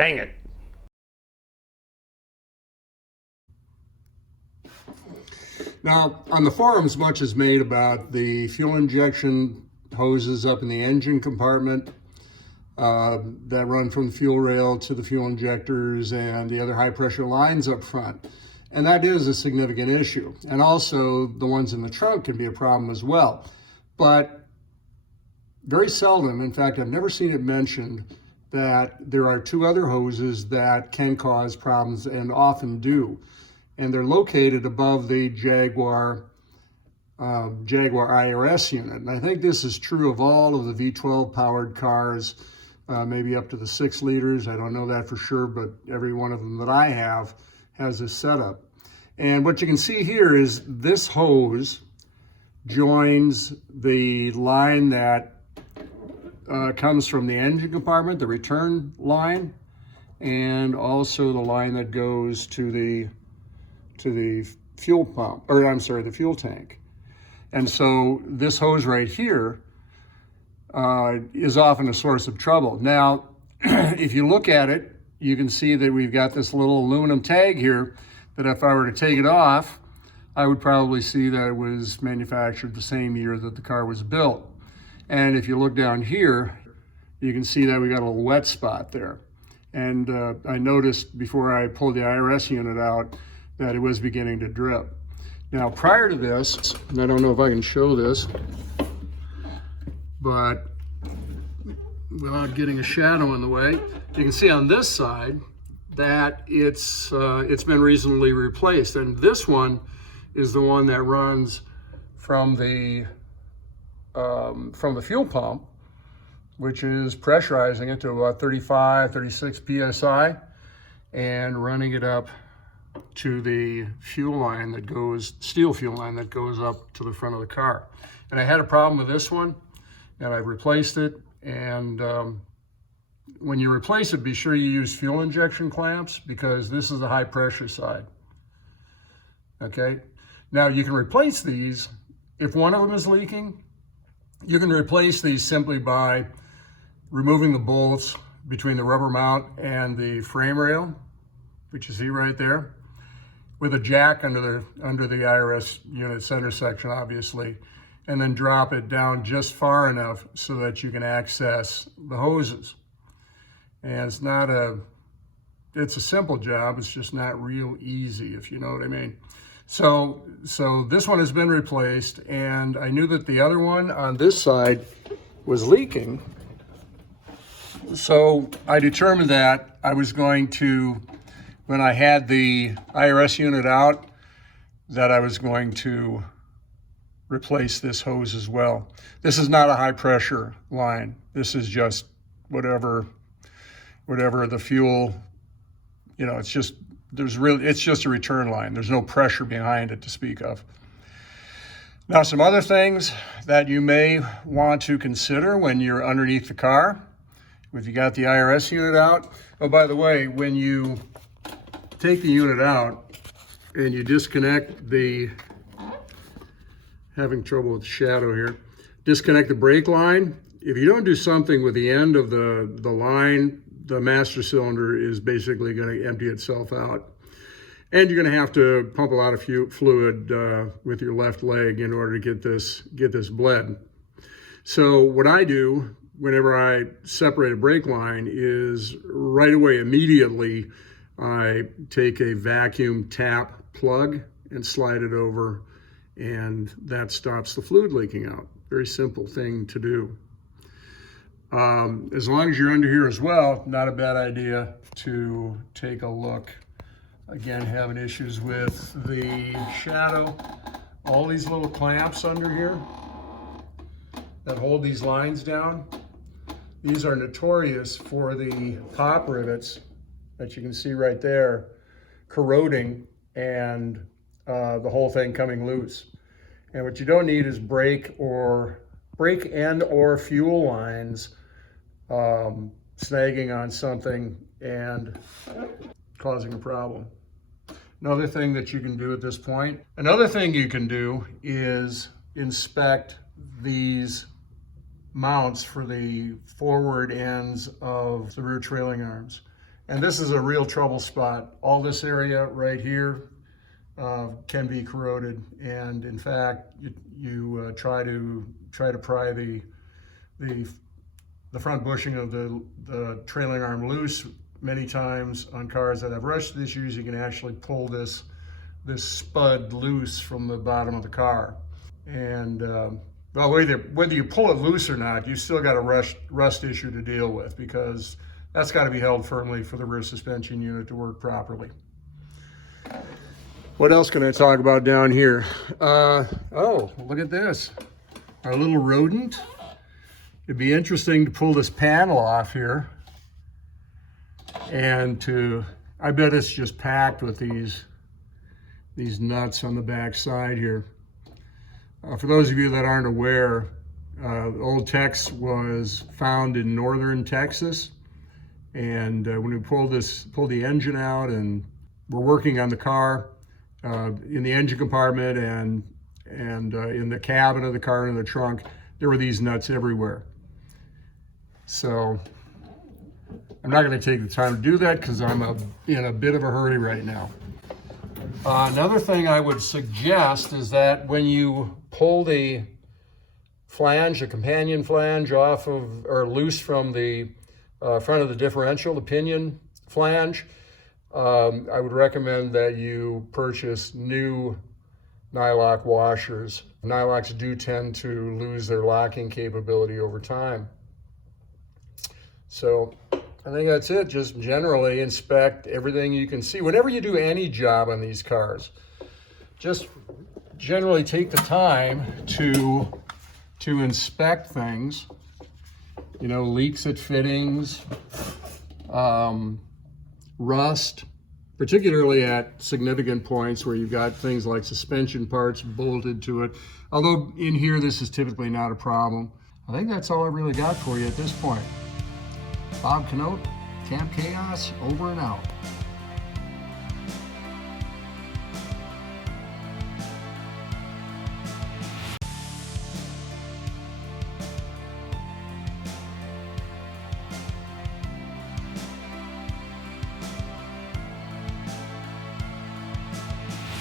Dang it. Now, on the forums, much is made about the fuel injection hoses up in the engine compartment that run from the fuel rail to the fuel injectors and the other high pressure lines up front. And that is a significant issue. And also the ones in the trunk can be a problem as well. But very seldom, in fact, I've never seen it mentioned that there are two other hoses that can cause problems and often do. And they're located above the Jaguar IRS unit. And I think this is true of all of the V12 powered cars, maybe up to the 6 liters. I don't know that for sure, but every one of them that I have has this setup. And what you can see here is this hose joins the line that comes from the engine compartment, the return line, and also the line that goes to the fuel pump, or I'm sorry, the fuel tank. And so this hose right here is often a source of trouble. Now, if you look at it, you can see that we've got this little aluminum tag here that if I were to take it off, I would probably see that it was manufactured the same year that the car was built. And if you look down here, you can see that we got a little wet spot there. And I noticed before I pulled the IRS unit out that it was beginning to drip. Now, prior to this, and I don't know if I can show this, but without getting a shadow in the way, you can see on this side that it's been recently replaced. And this one is the one that runs from the fuel pump, which is pressurizing it to about 35, 36 PSI and running it up to the fuel line that goes, steel fuel line that goes up to the front of the car. And I had a problem with this one and I replaced it. And when you replace it, be sure you use fuel injection clamps because this is the high pressure side. Okay. Now you can replace these. If one of them is leaking, you can replace these simply by removing the bolts between the rubber mount and the frame rail, which you see right there, with a jack under the IRS unit center section, obviously, and then drop it down just far enough so that you can access the hoses. And it's a simple job, it's just not real easy, if you know what I mean. So this one has been replaced, and I knew that the other one on this side was leaking. So I determined that I was going to, when I had the IRS unit out, that I was going to replace this hose as well. This is not a high pressure line. This is just whatever the fuel, you know, it's just a return line. There's no pressure behind it to speak of. Now, some other things that you may want to consider when you're underneath the car, if you got the IRS unit out. Oh, by the way, when you take the unit out and you disconnect having trouble with the shadow here, disconnect the brake line. If you don't do something with the end of the line, the master cylinder is basically going to empty itself out. And you're going to have to pump a lot of fluid with your left leg in order to get this bled. So what I do whenever I separate a brake line is right away, immediately, I take a vacuum tap plug and slide it over, and that stops the fluid leaking out. Very simple thing to do. As long as you're under here as well, not a bad idea to take a look. Again, having issues with the shadow. All these little clamps under here that hold these lines down, these are notorious for the pop rivets that you can see right there corroding and the whole thing coming loose. And what you don't need is brake and or fuel lines snagging on something and causing a problem. Another thing that you can do at this point, another thing you can do is inspect these mounts for the forward ends of the rear trailing arms. And this is a real trouble spot. All this area right here can be corroded, and in fact, you try to pry the front bushing of the trailing arm loose. Many times on cars that have rust issues, you can actually pull this spud loose from the bottom of the car. And well, whether you pull it loose or not, you still got a rust issue to deal with, because that's got to be held firmly for the rear suspension unit to work properly. What else can I talk about down here? Oh, look at this. Our little rodent. It'd be interesting to pull this panel off here. And I bet it's just packed with these nuts on the back side here. For those of you that aren't aware, Old Tex was found in northern Texas. And when we pulled the engine out and we're working on the car, in the engine compartment and in the cabin of the car and in the trunk, there were these nuts everywhere. So I'm not going to take the time to do that because I'm in a bit of a hurry right now. Another thing I would suggest is that when you pull the flange, the companion flange off of, or loose from the front of the differential, the pinion flange, I would recommend that you purchase new nylock washers. Nylocks do tend to lose their locking capability over time. So I think that's it. Just generally inspect everything you can see. Whenever you do any job on these cars, just generally take the time to inspect things. You know, leaks at fittings, rust, particularly at significant points where you've got things like suspension parts bolted to it. Although in here, this is typically not a problem. I think that's all I really got for you at this point. Bob Knote, Camp Chaos, over and out.